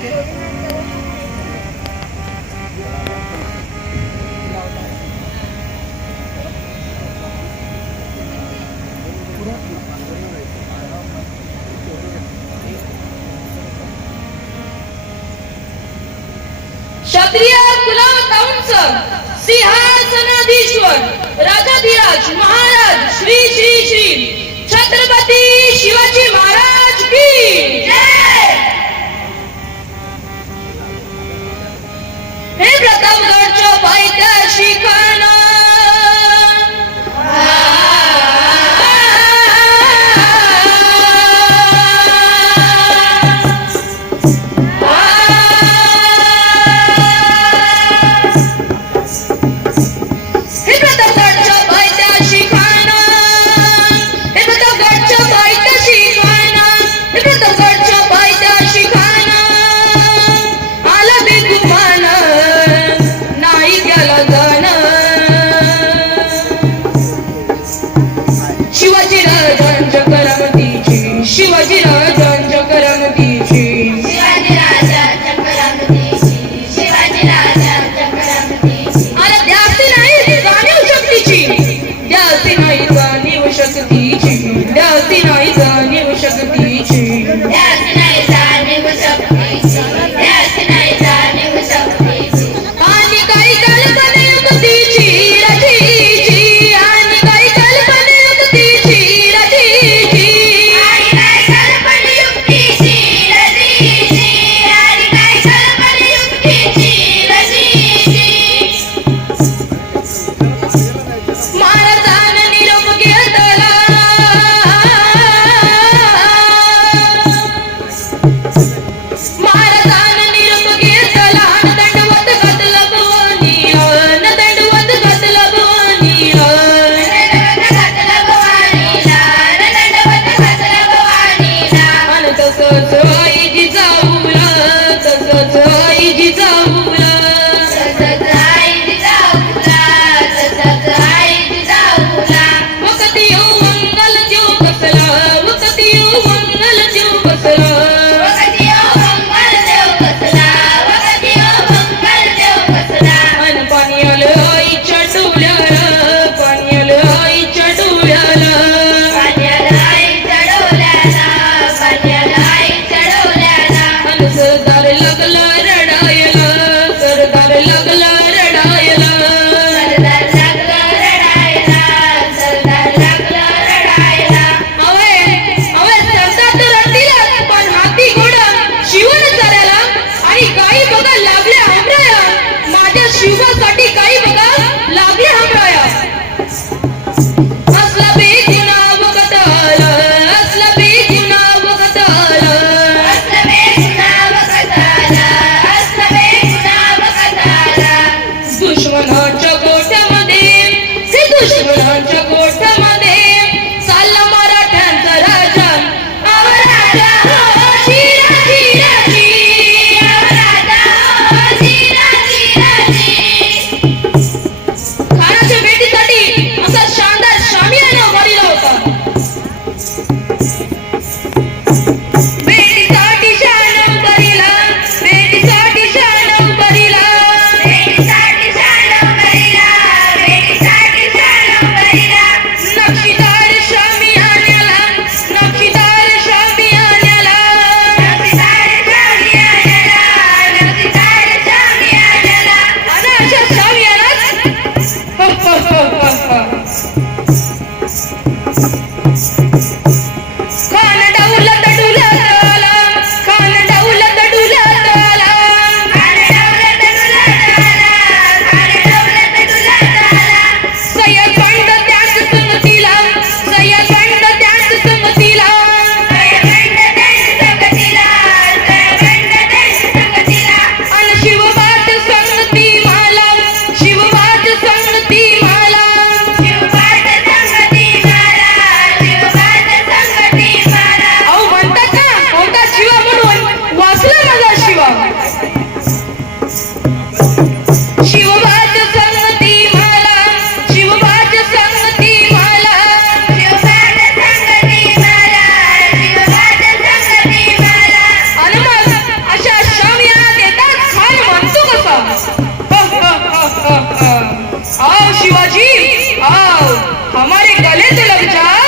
क्षत्रिय कुलावतांच सिंहासनाधीश्वर राजाधिराज महाराज श्री श्री श्री छत्रपती शिवाजी महाराज की जय! हे प्रतापगडच्या पायथ्याशी पंचकोट Good job.